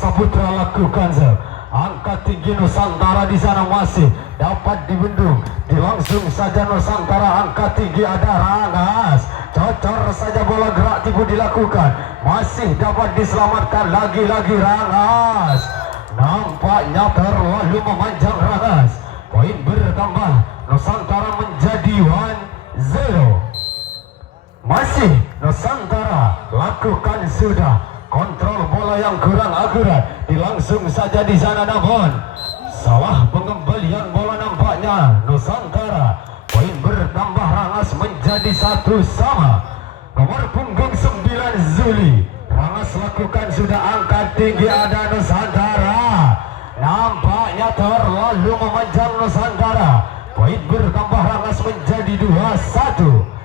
Saputra lakukan angkat tinggi Nusantara di sana masih dapat dibendung, langsung saja Nusantara angkat tinggi, ada Rangas, cocor saja bola gerak tipu dilakukan, masih dapat diselamatkan lagi-lagi Rangas, nampaknya terlalu memanjang Rangas, poin bertambah, Nusantara menjadi 1-0. Masih Nusantara lakukan sudah kontrol bola yang kurang akurat, dilangsung saja di sana namun salah pengembalian bola nampaknya Nusantara, poin bertambah Rangas menjadi 1-1. Nomor punggung 9 Zuli, Rangas lakukan sudah angkat tinggi, ada Nusantara, nampaknya terlalu memanjang Nusantara, poin bertambah Rangas menjadi 2-1.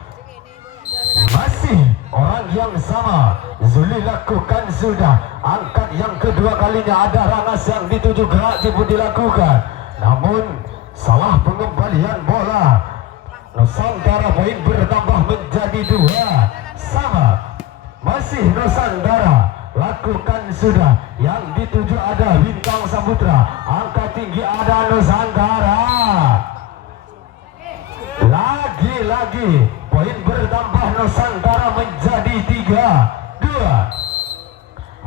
Masih orang yang sama, Zuli lakukan sudah angkat yang kedua kalinya, ada Rangas yang dituju, gerak tipu dilakukan, namun salah pengembalian bola, Nusantara poin bertambah menjadi 2-2. Masih Nusantara lakukan sudah yang dituju, ada Bintang Saputra, angkat tinggi, ada Nusantara, lagi-lagi poin bertambah Nusantara menjadi 3-2.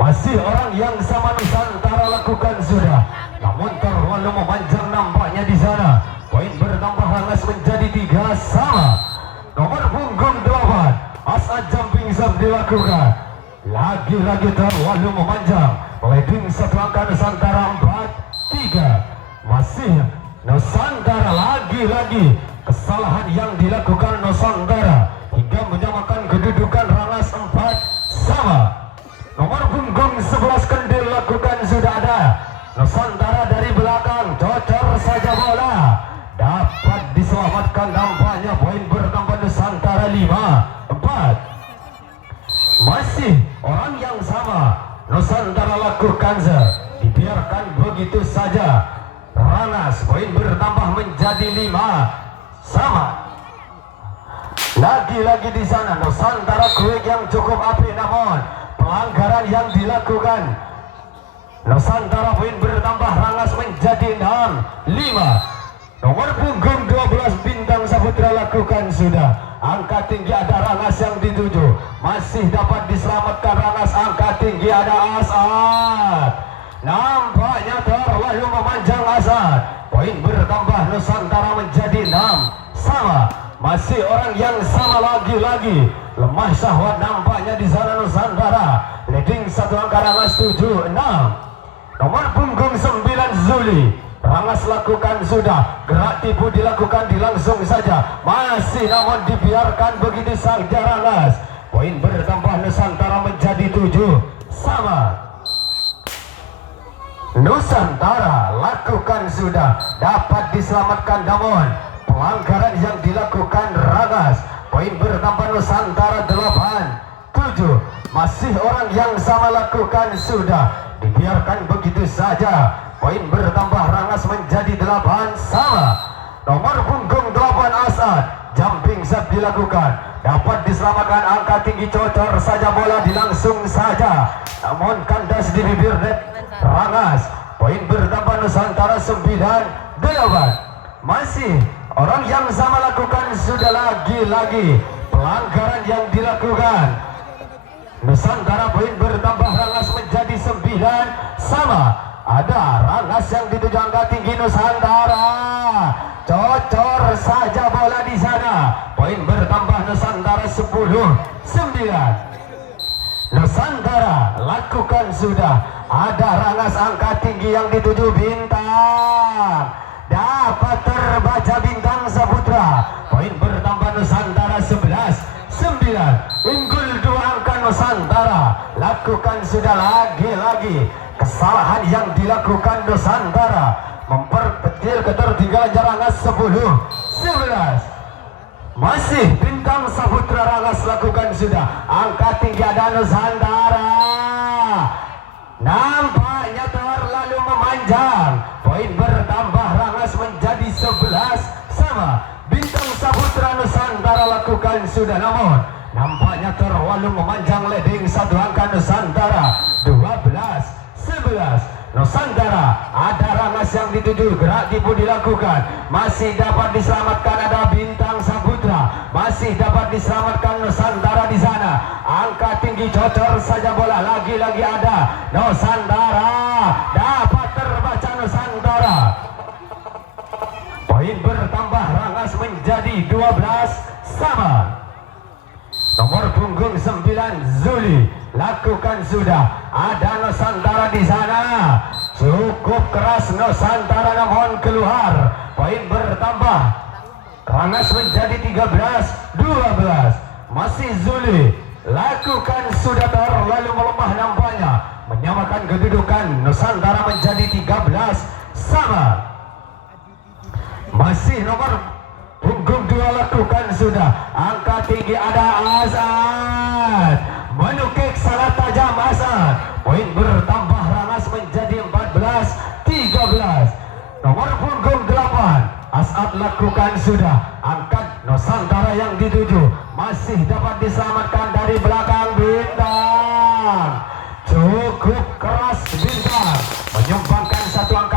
Masih orang yang sama, Nusantara lakukan sudah, namun terlalu memanjang nampaknya di sana, poin bertambah Rangas menjadi 3-3. Nomor punggung 8 Asad jumping serve dilakukan, lagi-lagi terlalu memanjang, leading satu angka Nusantara 4-3. Masih Nusantara, lagi-lagi kesalahan yang dilakukan Nusantara hingga menyamakan kedudukan Rangas 4-4. Nomor punggung 11 Kendil lakukan sudah, ada Nusantara dari belakang, cocor saja bola, dapat diselamatkan, nampaknya poin bertambah Nusantara 5-4. Masih orang yang sama, Nusantara lakukan dibiarkan begitu saja, Rangas poin bertambah menjadi 5-5. Lagi-lagi di sana Nusantara kuik yang cukup apik, namun pelanggaran yang dilakukan Nusantara poin bertambah Rangas menjadi 6-5. Nomor punggung 12 Bintang Saputra lakukan sudah angkat tinggi, ada Rangas yang dituju, masih dapat diselamatkan Rangas, angkat tinggi, ada Asad, nampaknya terlalu memanjang Asad, poin bertambah Nusantara menjadi 6-6. Masih orang yang sama, lagi-lagi lemah syahwat nampaknya di sana Nusantara, leading satu angka Rangas 7-6. Nomor punggung 9 Zuli, Rangas lakukan sudah, gerak tipu dilakukan, dilangsung saja, masih namun dibiarkan begitu saja Rangas, poin bertambah Nusantara menjadi 7-7. Nusantara lakukan sudah, dapat diselamatkan, namun pelanggaran yang dilakukan Rangas, poin bertambah Nusantara 8-7. Masih orang yang sama lakukan sudah, dibiarkan begitu saja, poin bertambah Rangas menjadi 8-8. Nomor punggung 8 Asad, jumping serve dilakukan, dapat diselamatkan, angkat tinggi, cocor saja bola, dilangsung saja, namun kandas di bibir net Rangas, poin bertambah Nusantara 9-8. Masih orang yang sama lakukan sudah, lagi-lagi pelanggaran yang dilakukan Nusantara, poin bertambah Rangas menjadi 9-9. Ada Rangas yang dituju, angka tinggi Nusantara, cocor saja bola di sana, poin bertambah Nusantara 10-9. Nusantara lakukan sudah, ada Rangas angka tinggi yang dituju Bintang, dapat terbaca Bintang Saputra, poin bertambah Nusantara 11-9. Unggul 2 angka Nusantara, lakukan sudah, lagi-lagi kesalahan yang dilakukan Nusantara memperkecil ketertinggalan Rangas 10-11. Masih Bintang Saputra, Rangas lakukan sudah, angka tinggi, ada Nusantara, nampaknya terlalu memanjang, poin bertambah Rangas menjadi 11-sama. Bintang Saputra Nusantara lakukan sudah, namun nampaknya terlalu memanjang, leading satu angka Nusantara 12-11. dituju, gerak tipu dilakukan, masih dapat diselamatkan, ada Bintang Saputra, masih dapat diselamatkan Nusantara di sana. Angka tinggi, cocor saja bola, lagi-lagi ada Nusantara, dapat terbaca Nusantara. Poin bertambah, Rangas menjadi 12 sama. Nomor punggung 9 Zuli lakukan sudah, ada Nusantara di sana, cukup keras Nusantara namun keluar. Poin bertambah, Rangas menjadi 13-12. Masih Zuli lakukan sudah, terlalu melemah nampaknya, menyamakan kedudukan. Nusantara menjadi 13 sama. Masih nomor punggung 2 lakukan sudah, angka tinggi, ada Azad, menukik salah tajam Azad. Poin bertambah, Rangas menjadi 14-13. Nomor punggung 8 Asad lakukan sudah, angkat Nusantara yang dituju, masih dapat diselamatkan dari belakang Bintang, cukup keras Bintang, menyumbangkan satu angka.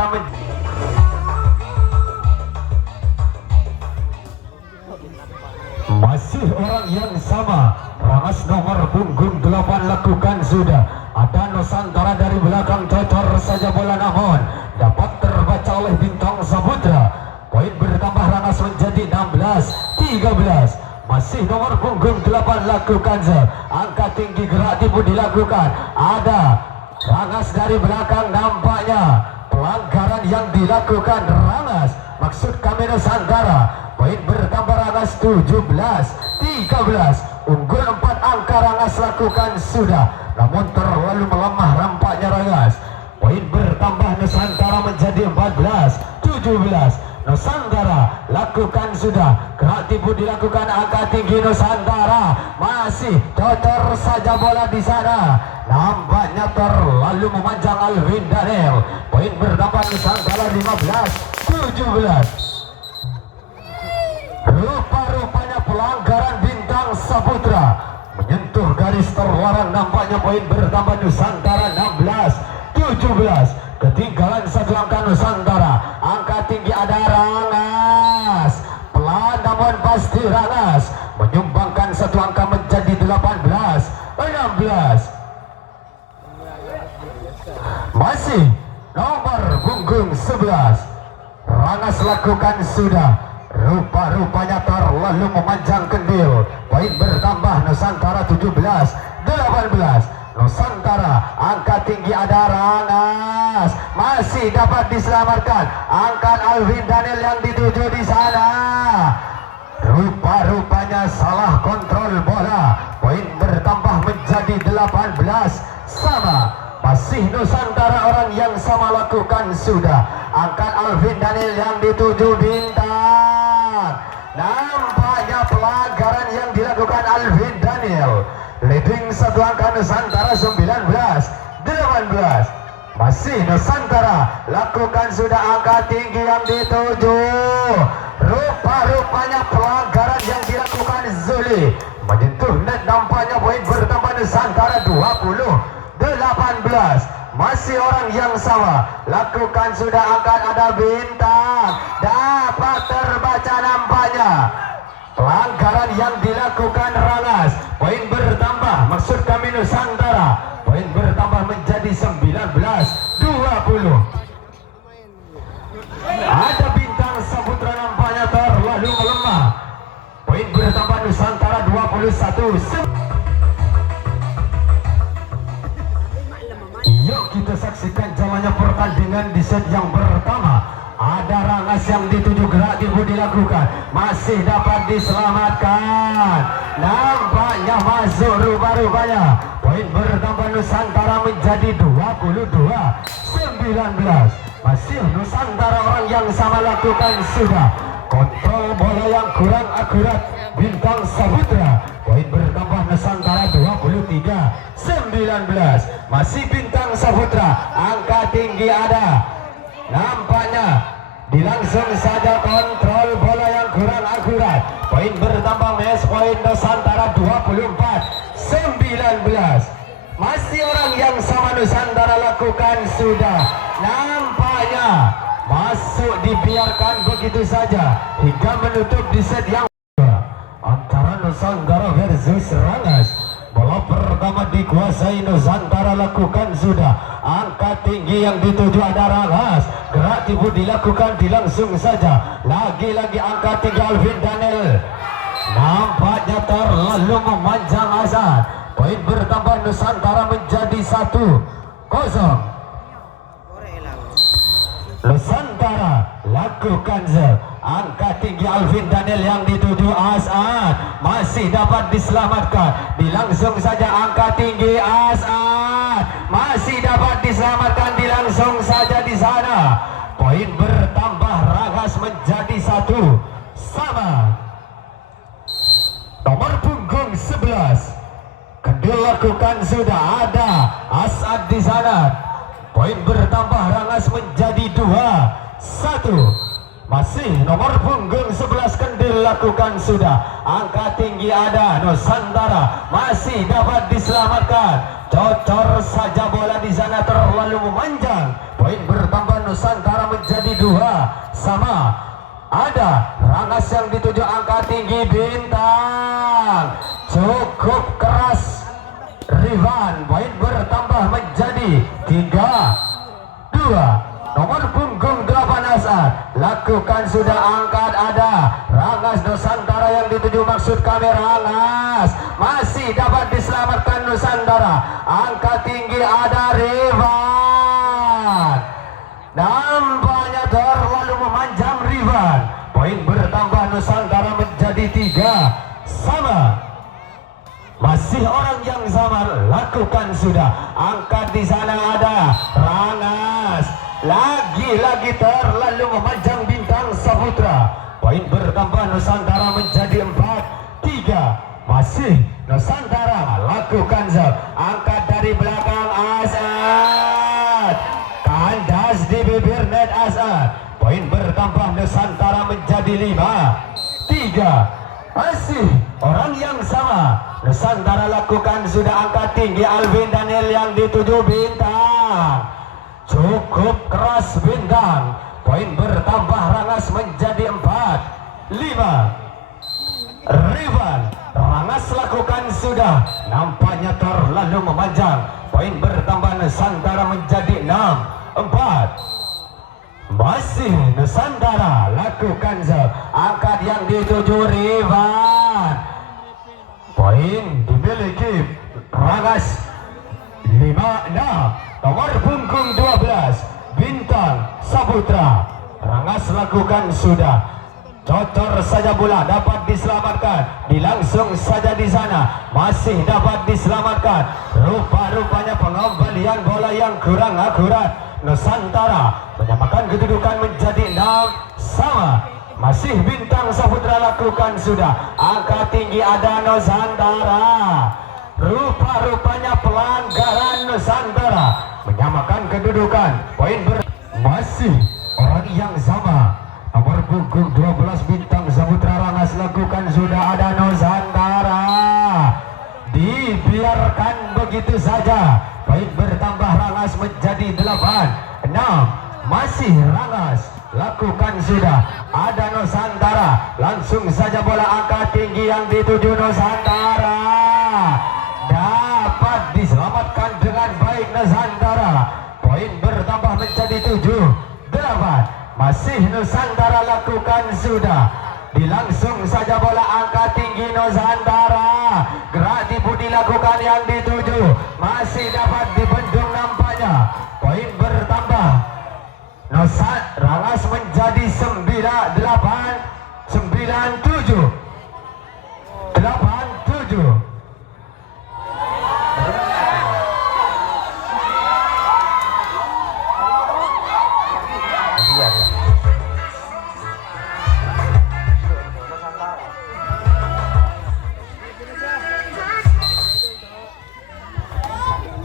Masih orang yang sama, Rangas nomor punggung 8 lakukan sudah, ada Nusantara dari belakang, cocor saja bola namun dapat terbaca oleh Bintang Saputra. Poin bertambah, Rangas menjadi 16-13. Masih nomor punggung 8 lakukan angka tinggi, gerak tipu dilakukan, ada Rangas dari belakang, nampaknya pelanggaran yang dilakukan Rangas, maksud kami Nusantara. Poin bertambah, Rangas 17-13. Unggul 4 angka, Rangas lakukan sudah, namun terlalu melemah nampaknya Rangas. Poin bertambah, Nusantara menjadi 14-17. Nusantara lakukan sudah, gerak tipu dilakukan, angka tinggi Nusantara, masih cocor saja bola di sana, nampaknya terlalu memanjang Alvin Daniel. Poin bertambah, Nusantara 15-17. Rupa-rupanya pelanggaran Bintang Saputra menyentuh garis terlarang, nampaknya poin bertambah, Nusantara 16-17. Ketinggalan satu angka Nusantara, angka tinggi ada Rangas, pelan namun pasti Rangas, menyumbangkan satu angka menjadi 18-16. Masih nomor punggung 11 Rangas lakukan sudah, rupa-rupanya terlalu memanjang kendil. Poin bertambah, Nusantara 17-18. Nusantara, angka tinggi ada Rangas, masih dapat diselamatkan, angkat Alvin Daniel yang dituju di sana, rupa-rupanya salah kontrol bola. Poin bertambah menjadi 18 sama. Masih Nusantara orang yang sama lakukan sudah, angkat Alvin Daniel yang dituju Bintang, nampaknya pelanggaran yang dilakukan Alvin Daniel. Leading satu angka Nusantara 19-18. Masih Nusantara lakukan sudah, angka tinggi yang dituju, rupa-rupanya pelanggaran yang dilakukan Zuli menyentuh net, nampaknya poin bertambah, Nusantara 20-18. Masih orang yang sama lakukan sudah, angkat ada Bintang, dapat terbaca nampaknya pelanggaran yang dilakukan Rangas. Poin bertambah, maksud kami Nusantara, poin bertambah menjadi 19-20. Ada Bintang Saputra nampaknya terlalu melemah, poin bertambah, Nusantara 21. Yuk kita saksikan jalannya pertandingan di set yang pertama. Ada Rangas yang dituju, gerak tipu dilakukan, masih dapat diselamatkan, nampaknya masuk rupa-rupanya. Poin bertambah, Nusantara menjadi 22-19. Masih Nusantara orang yang sama lakukan sudah, kontrol bola yang kurang akurat Bintang Saputra. Poin bertambah, Nusantara 23-19. Masih Bintang Saputra, angka tinggi ada, nampaknya dilangsung saja kontrol bola yang kurang akurat. Poin bertambah, match poin Nusantara 24-19. Masih orang yang sama Nusantara lakukan sudah, nampaknya masuk dibiarkan begitu saja hingga menutup di set yang antara Nusantara versus Rangas. Bola pertama dikuasai Nusantara, lakukan sudah angkat tinggi yang dituju ada Rangas, gerak tipu dilakukan langsung saja, lagi-lagi angkat tinggi Alvin Daniel, nampaknya terlalu memanjang Azad. Poin bertambah Nusantara menjadi 1-0. Nusantara lakukan angkat tinggi Alvin Daniel yang dituju As'ad, masih dapat diselamatkan, dilangsung saja angkat tinggi As'ad, masih dapat diselamatkan, dilangsung saja di sana. Poin bertambah Rangas menjadi 1 sama. Nomor punggung 11 Kendil lakukan sudah ada As'ad di sana. Poin bertambah Rangas menjadi 2-1. Masih nomor punggung 11 Kendil lakukan sudah angkat tinggi ada Nusantara, masih dapat diselamatkan, cocor saja bola di sana terlalu memanjang. Poin bertambah Nusantara menjadi 2-sama. Ada Rangas yang dituju angkat tinggi Bintang, cukup keras Rivan. Poin bertambah menjadi 3-2. Nomor punggung 8 As'ad lakukan sudah angkat ada Rangas. Nusantara yang dituju maksud kami Rangas, masih dapat diselamatkan Nusantara, angkat tinggi ada Rivan, nampaknya terlalu memanjang Rivan. Poin bertambah Nusantara menjadi 3-sama. Masih orang yang sama lakukan sudah angkat di sana ada Rangas, lagi-lagi terlalu memanjang Bintang Saputra. Poin bertambah Nusantara menjadi 4-3. Masih Nusantara lakukan angkat dari belakang As'ad, kandas di bibir net As'ad. Poin bertambah Nusantara menjadi 5-3. Masih orang yang sama Nusantara lakukan sudah angkat tinggi Alvin Daniel yang dituju Bintang, cukup keras Bintang. Poin bertambah Rangas menjadi 4-5. Rivan Rangas lakukan sudah, nampaknya terlalu memanjang. Poin bertambah Nusantara menjadi 6-4. Masih Nusantara lakukan angkat yang dituju Rivan. Poin dimiliki Rangas 5-6. Nomor punggung 12 Bintang Saputra. Rangas lakukan sudah, cocor saja bola dapat diselamatkan, dilangsung saja di sana, masih dapat diselamatkan. Rupa-rupanya pengembalian bola yang kurang akurat. Nusantara menyamakan kedudukan menjadi 6-sama. Masih Bintang Saputra lakukan sudah angkat tinggi ada Nusantara, rupa-rupanya pelanggaran Nusantara menyamakan kedudukan. Poin masih orang yang sama. Nomor punggung 12 Bintang Saputra Rangas lakukan sudah ada Nusantara, dibiarkan begitu saja. Poin bertambah Rangas menjadi 8-6. Masih Rangas lakukan sudah ada Nusantara, langsung saja bola angkat tinggi yang dituju Nusantara, dapat diselamatkan dengan baik Nusantara. Poin bertambah menjadi 7-8. Masih Nusantara lakukan sudah, dilangsung saja bola angkat tinggi Nusantara, gerak tipu dilakukan yang dituju, masih dapat dibendung nampaknya. Poin bertambah Rangas menjadi 9-8-9-7. 8-7.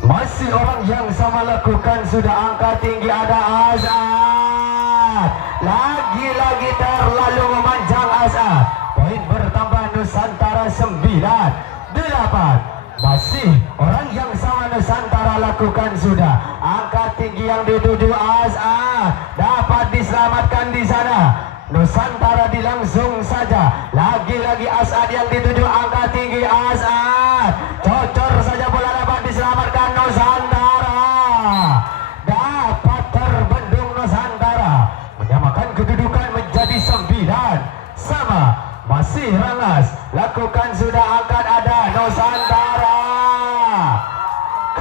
Masih orang yang sama lakukan sudah angkat tinggi ada As'ad, lagi-lagi terlalu memanjang As'ad. Poin bertambah Nusantara 9-8. Masih orang yang sama Nusantara lakukan sudah angkat tinggi yang dituju As'ad, dapat diselamatkan. diselamatkan di sana. Nusantara dilangsung saja. Lagi-lagi Asad yang dituju, angka tinggi Asad. Cocor saja bola dapat diselamatkan Nusantara. Dapat terbendung Nusantara. Menyamakan kedudukan menjadi 9 sama. Masih Rangas. Lakukan sudah, angkat ada Nusantara.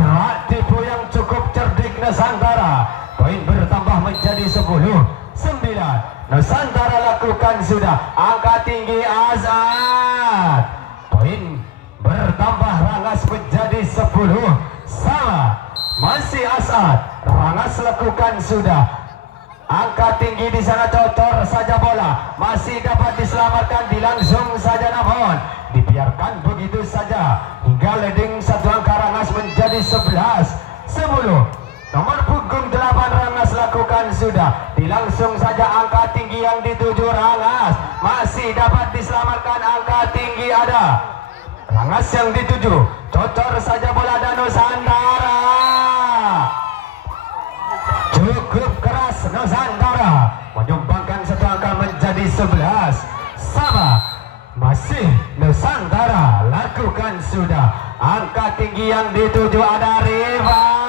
Gerak tipu yang cukup cerdik Nusantara. Poin bertambah menjadi 10-9. Nusantara lakukan sudah, angka tinggi Azad. Poin bertambah, Rangas menjadi 10 sama. Masih Asad. Rangas lakukan sudah, angka tinggi di sana. Cocor saja bola, masih dapat diselamatkan, dilangsung saja namun dibiarkan begitu saja hingga leading satu angka. Rangas menjadi 11-10. Nomor punggung 8 Rangas lakukan sudah, dilangsung saja, angka tinggi yang dituju Rangas, masih dapat diselamatkan, angka tinggi ada. Rangas yang dituju, cocor saja bola dan Nusantara. Cukup keras Nusantara, menyumbangkan satu angka menjadi 11 sama. Masih Nusantara lakukan sudah, angka tinggi yang dituju ada Rifan.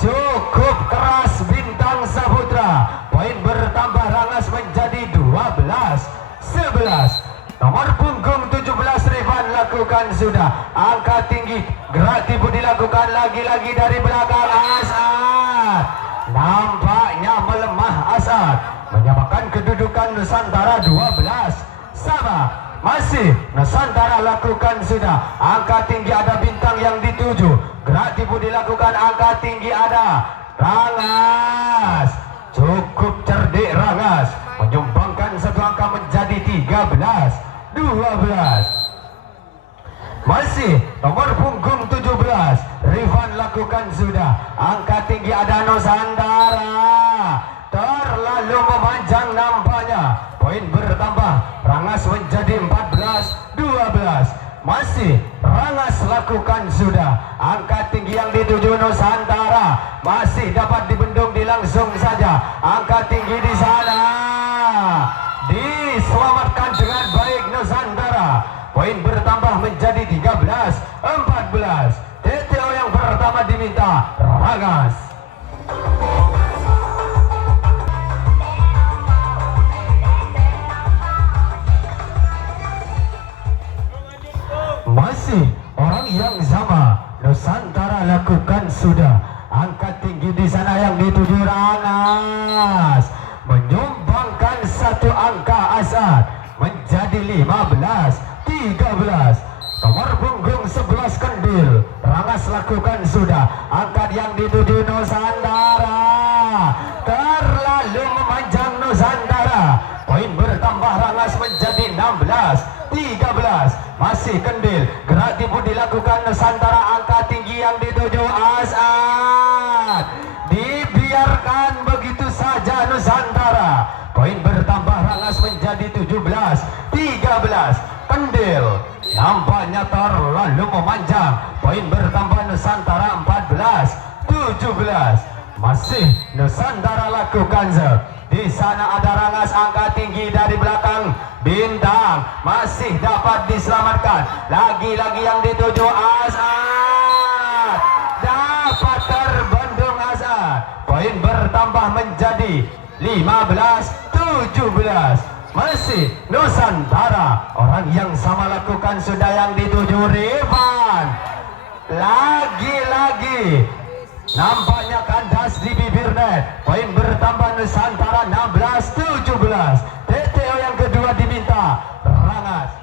Cukup keras Bintang Saputra. Poin bertambah, Rangas menjadi 12-11. Nomor punggung 17 Rifan lakukan sudah, angka tinggi. Gerak tipu dilakukan lagi-lagi dari belakang Asad. Nampaknya melemah Asad. Menyamakan kedudukan Nusantara 12 sama. Masih Nusantara lakukan sudah, angka tinggi ada Bintang yang dituju. Gerak tipu dilakukan, angka tinggi ada Rangas. Cukup cerdik Rangas, menyumbangkan satu angka menjadi 13-12. Masih nomor punggung 17 Rifan lakukan sudah, angka tinggi ada Nusantara. Terlalu memanjang nampaknya. Poin bertambah, Rangas menjadi 14-12. Masih Rangas lakukan sudah, angka tinggi yang dituju Nusantara, masih dapat dibendung, dilangsung saja, angka tinggi di sana diselamatkan dengan baik Nusantara. Poin bertambah menjadi 13-14. TTO yang pertama diminta Rangas. Masih orang yang sama, Nusantara lakukan sudah, angka tinggi di sana yang dituju Rangas, menyumbangkan satu angka Asad menjadi 15-13. Nomor punggung 11 Kendil Rangas lakukan sudah, angka yang dituju Nusantara. Terlalu memanjang Nusantara. Poin bertambah, Rangas menjadi 16-13. Masih Kendil, gerak tipu dilakukan Nusantara, angka tinggi yang dituju Asad. Dibiarkan begitu saja Nusantara. Poin bertambah, Rangas menjadi 17-13. Kendil nampaknya terlalu memanjang. Poin bertambah, Nusantara 14-17. Masih Nusantara lakukan di sana ada Rangas, angka tinggi dari belakang Bintang, masih dapat diselamatkan. Lagi-lagi yang dituju Asad, dapat terbendung Asad. Poin bertambah menjadi 15-17. Masih Nusantara, orang yang sama lakukan sudah, yang dituju Rifan. Lagi-lagi nampaknya kandas di bibir net. Poin bertambah, Nusantara 16-17. TTO yang kedua diminta Rangas.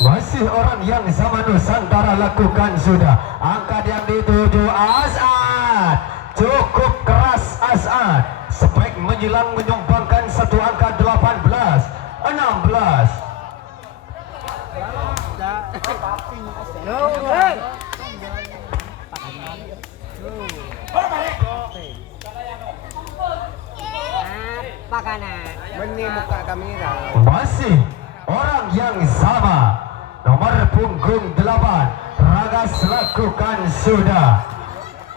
Masih orang yang sama, Nusantara lakukan sudah, angka yang dituju Asad. Cukup keras Asad, spek menyilang menyumbangkan satu angka 18-16. Apa kana? Benih muka kamera. Masih orang yang sama, nomor punggung 8 Ragas lakukan sudah.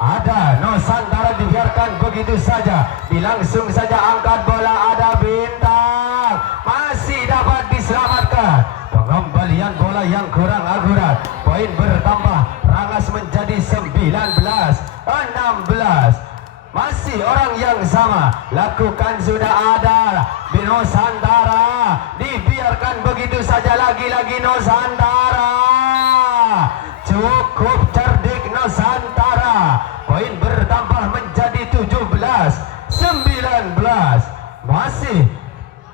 Ada Nusantara dibiarkan begitu saja, dilangsung saja angkat bola, ada Bintang masih dapat diselamatkan. Pengembalian bola yang kurang akurat, poin bertambah, Rangas menjadi 19-16. Masih orang yang sama, lakukan sudah ada di Nusantara, dibiarkan begitu saja, lagi-lagi Nusantara. Cukup cerdik Nusantara, poin bertambah menjadi 17-19. Masih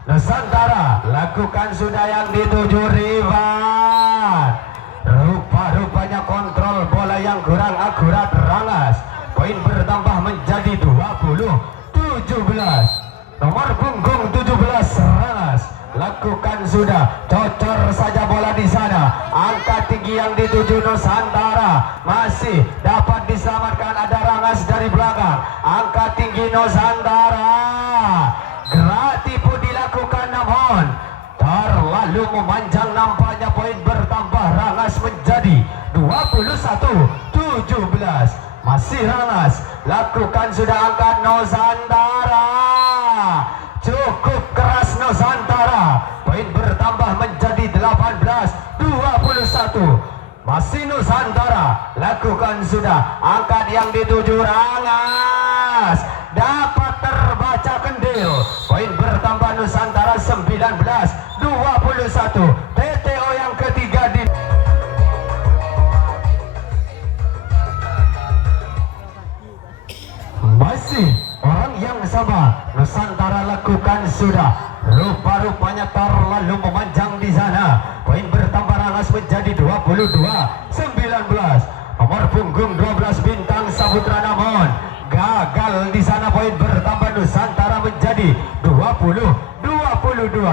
Nusantara lakukan sudah yang dituju Rivan. Rupa-rupanya kontrol bola yang kurang akurat Rangas, poin bertambah menjadi 20-17. Nomor punggung 17 Rangas lakukan sudah, cocor saja bola di sana. Angka tinggi yang dituju Nusantara, masih dapat diselamatkan, ada Rangas dari belakang. Angka tinggi Nusantara, gerak tipu dilakukan namun terlalu memanjang, nampaknya poin bertambah, Rangas menjadi 21-17. Masih Rangas lakukan sudah, angkat Nusantara, cukup keras Nusantara, poin bertambah menjadi 18-21. Masih Nusantara lakukan sudah, angkat yang dituju Rangas, dapat terbaca Kendil, poin bertambah Nusantara 19-21. TTO yang ketiga di masih orang yang sama, Nusantara lakukan sudah, rupa-rupanya terlalu memanjang di sana, poin bertambah, Rangas menjadi 22-19. Nomor punggung 12 Bintang Saputra namun gagal di sana, poin bertambah, Nusantara menjadi 20-22.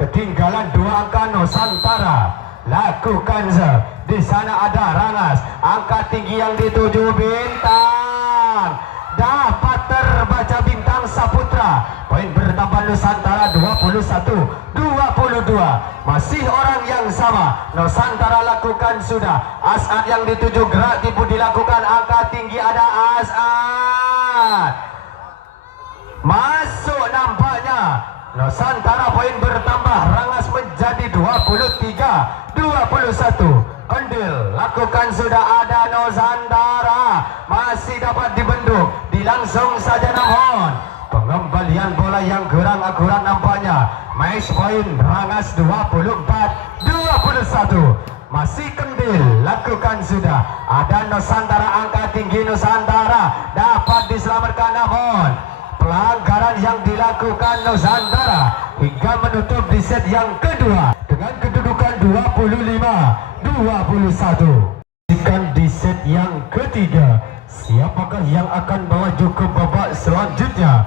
Ketinggalan 2 angka Nusantara lakukan di sana, ada Rangas, angka tinggi yang dituju Bintang, dapat terbaca Bintang Saputra, poin bertambah Nusantara 21-22. Masih orang yang sama, Nusantara lakukan sudah, As'ad yang dituju, gerak tipu dilakukan, angka tinggi ada As'ad, masuk nampaknya Nusantara, poin bertambah, Rangas menjadi 23-21. Kendil lakukan sudah, ada Nusantara, masih dapat dibendung, dilangsung saja namun pengembalian bola yang kurang akurat nampaknya. Match point Rangas 24-21. Masih Kendil lakukan sudah, ada Nusantara, angka tinggi Nusantara dapat diselamatkan namun pelanggaran yang dilakukan Nusantara hingga menutup di set yang kedua dengan kedudukan 25-21. Di set yang ketiga, siapakah yang akan melaju ke babak selanjutnya?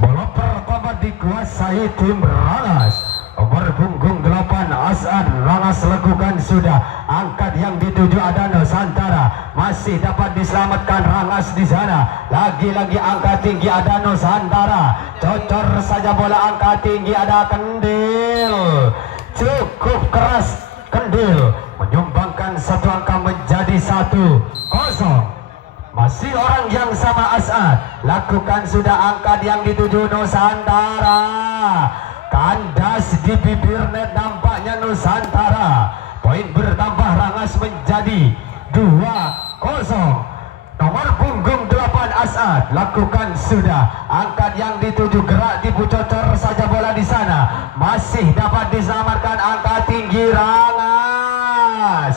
Bola pertama dikuasai tim Rangas. Nomor punggung 8 As'ad, Rangas lakukan sudah, angkat yang dituju ada Nusantara, masih dapat diselamatkan Rangas di sana. Lagi-lagi angka tinggi ada Nusantara, cocor saja bola, angka tinggi ada Kendil, cukup keras Kendil, menyumbangkan 1 angka menjadi 1-0. Masih orang yang sama, As'ad lakukan sudah, angkat yang dituju Nusantara, kandas di bibir net nampaknya Nusantara, poin bertambah, Rangas menjadi 2-0. Nomor punggung 8 As'ad lakukan sudah, angkat yang dituju, gerak tipu, cocor saja bola di sana, masih dapat diselamatkan, angka tinggi Rangas,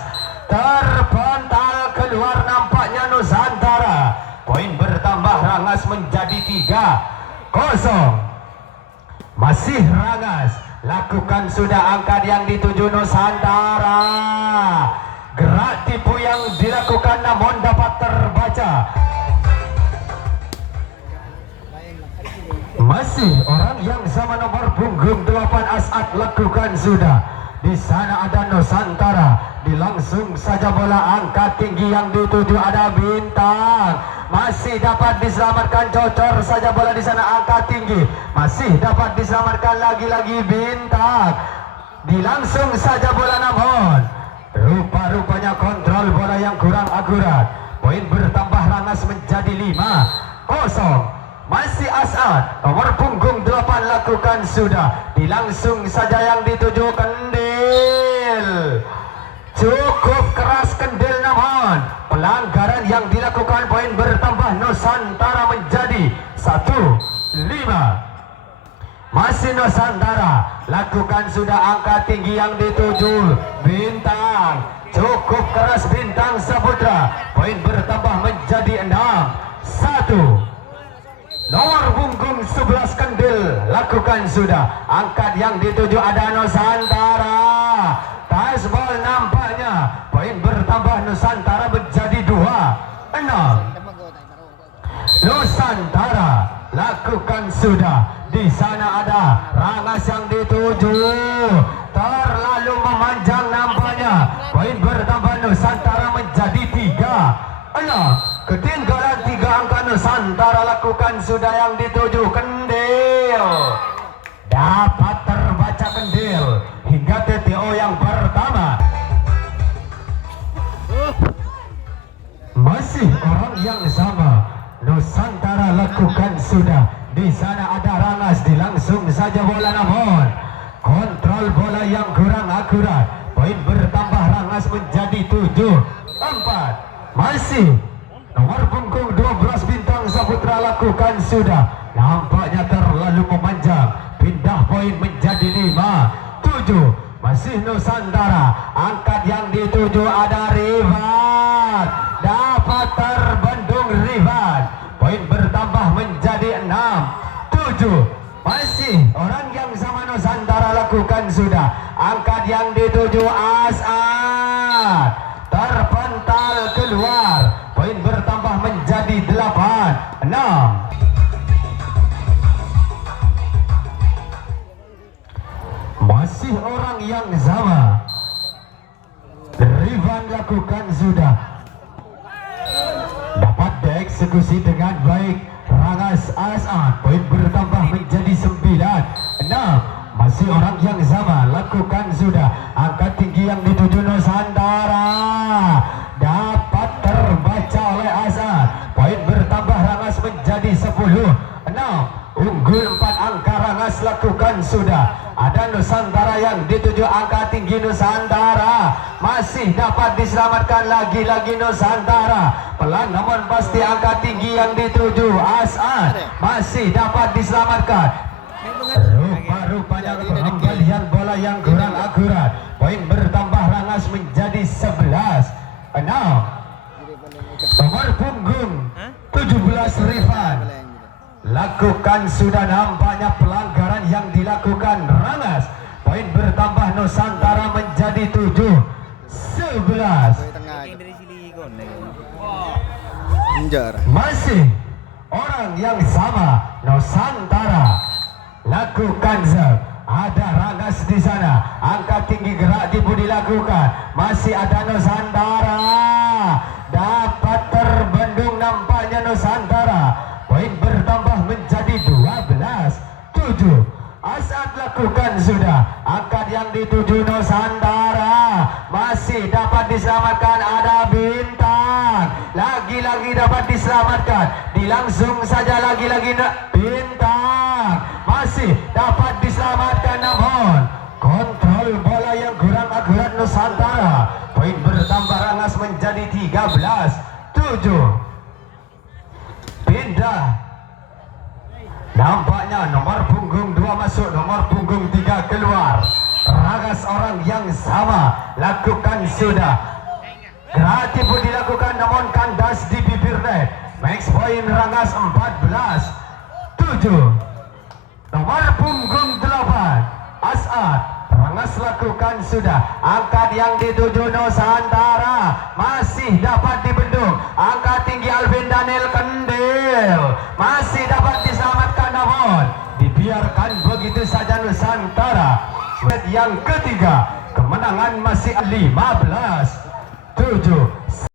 terpental keluar nampaknya Nusantara, poin bertambah, Rangas menjadi 3-0. Masih Rangas lakukan sudah, angkat yang dituju Nusantara, gerak tipu yang dilakukan namun dapat terbaca. Masih orang yang sama, nomor punggung 8 As'ad lakukan sudah, Di sana ada Nusantara. Dilangsung saja bola angkat tinggi yang dituju ada Bintang. Masih dapat diselamatkan, cocor saja bola di sana angkat tinggi. Masih dapat diselamatkan lagi-lagi Bintang. Dilangsung saja bola namun rupa-rupanya kontrol bola yang kurang akurat. Poin bertambah Rangas menjadi 5-0. Masih As'ad nomor punggung 8 lakukan sudah. Dilangsung saja yang dituju Kendil. Cukup keras Kendil namun pelanggaran yang dilakukan, poin bertambah Nusantara menjadi 1-5. Masih Nusantara lakukan sudah angka tinggi yang dituju Bintang. Cukup keras Bintang Saputra, poin bertambah menjadi 6-1. Nomor punggung 11 Kendil lakukan sudah angkat yang dituju ada Nusantara. Tasbol nampaknya, poin bertambah Nusantara menjadi 2-6. Nusantara lakukan sudah. Di sana ada Rangas yang dituju, terlalu memanjang nampaknya, poin bertambah Nusantara menjadi 3-6. Ketinggalan 3 angka Nusantara lakukan sudah yang dituju Kendil. Dapat terbaca Kendil hingga TTO yang pertama. Masih orang yang sama, Nusantara lakukan sudah. Di sana ada Rangas, dilangsung saja bola namun kontrol bola yang kurang akurat, poin bertambah Rangas menjadi 7-4. Masih nomor punggung 12 Bintang Saputra lakukan sudah, nampaknya terlalu memanjang, pindah poin menjadi 5-7. Masih Nusantara, angkat yang dituju ada Rifan, dapat terbendung Rifan, poin bertambah menjadi 6-7. Masih orang yang sama Nusantara lakukan sudah, angkat yang dituju As'ad, terpental keluar, poin bertambah menjadi 8-6. Masih orang yang sama, Rifan lakukan sudah, dapat dieksekusi dengan baik Rangas As'ad, poin bertambah menjadi 9-6. Masih orang yang sama lakukan sudah, angkat tinggi yang dituju Nusantara, dapat terbaca oleh As'ad, poin bertambah Rangas menjadi 10-6. Unggul 4 angka Rangas lakukan sudah. Ada Nusantara yang dituju angka tinggi Nusantara, masih dapat diselamatkan lagi-lagi Nusantara. Pelan namun pasti angka tinggi yang dituju As'ad, masih dapat diselamatkan. Rupa-rupanya pengembalian bola yang kurang akurat, poin bertambah Rangas menjadi 11-6. Nomor punggung 17 Rifan lakukan sudah, nampaknya pelanggaran yang dilakukan Rangas, poin bertambah Nusantara menjadi 7-11. Masih orang yang sama, Nusantara lakukan serve. Ada Rangas di sana, angka tinggi gerak dilakukan. Masih ada Nusantara, dapat terbendung nampaknya Nusantara, poin bertambah menjadi 12-7. As'ad lakukan sudah, angkat yang dituju Nusantara, masih dapat diselamatkan ada Bintang, lagi-lagi dapat diselamatkan. Dilangsung saja lagi-lagi Bintang, masih dapat diselamatkan namun kontrol bola yang kurang akurat Nusantara, poin bertambah Rangas menjadi 13-7. Pindah, nampaknya nomor punggung 2 masuk, nomor punggung 3 keluar. Rangas orang yang sama lakukan sudah, kreatif pun dilakukan namun kandas di bibir net. Max point Rangas 14-7. Nomor punggung 8 As'ad, Rangas lakukan sudah, angkat yang dituju Nusantara, masih dapat dibendung. Angkat tinggi Alvin Daniel Kendil, masih dapat diselamatkan namun dibiarkan begitu saja Nusantara. Set yang ketiga Kemenangan masih 15-7.